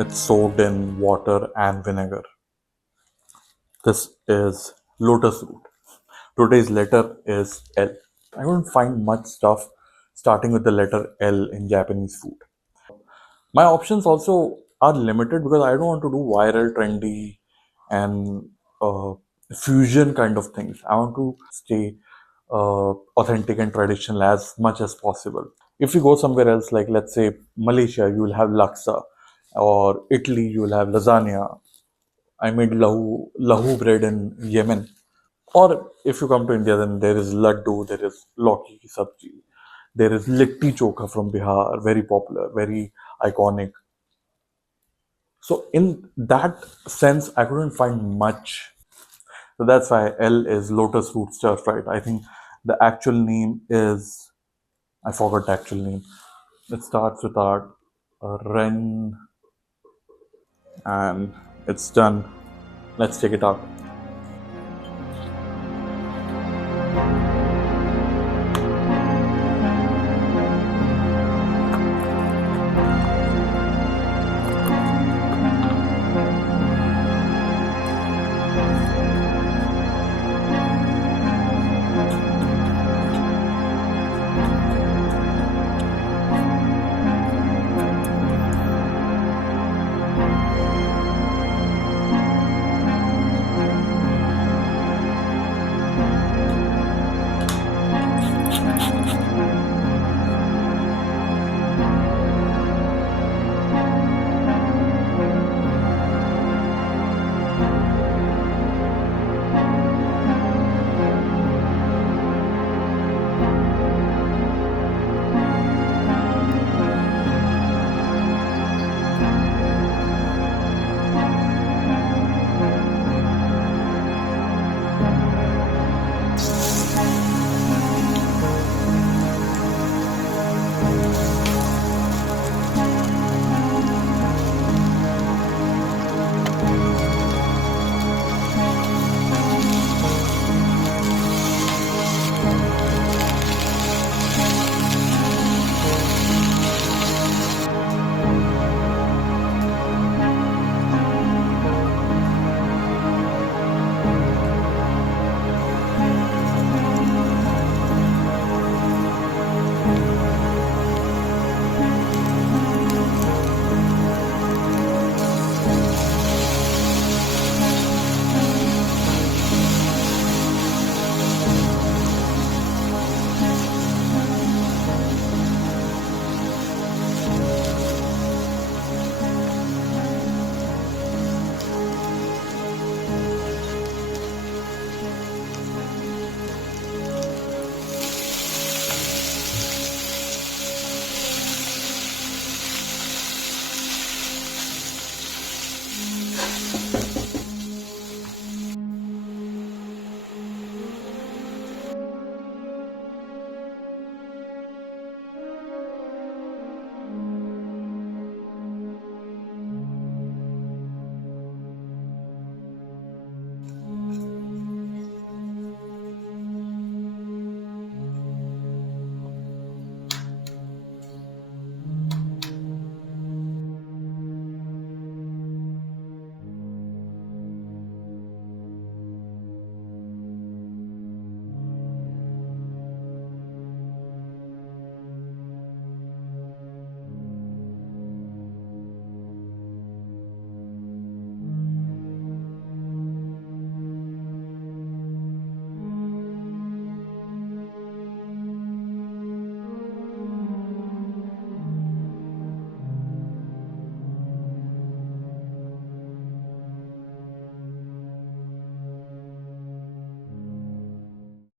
It's soaked in water and vinegar. This is lotus root. Today's letter is L. I don't find much stuff starting with the letter L in Japanese food. My options also are limited because I don't want to do viral, trendy, and uh, fusion kind of things. I want to stay authentic and traditional as much as possible. If you go somewhere else, like let's say Malaysia, you will have laksa, or Italy, you will have lasagna. I made lahu bread in Yemen. Or if you come to India, then there is laddu, there is lauki ki sabji, there is litti chokha from Bihar, very popular, very iconic. So in that sense, I couldn't find much. So that's why L is lotus root stir fried. I think the actual name is, I forgot the actual name. It starts with our Ren, and it's done. Let's take it out.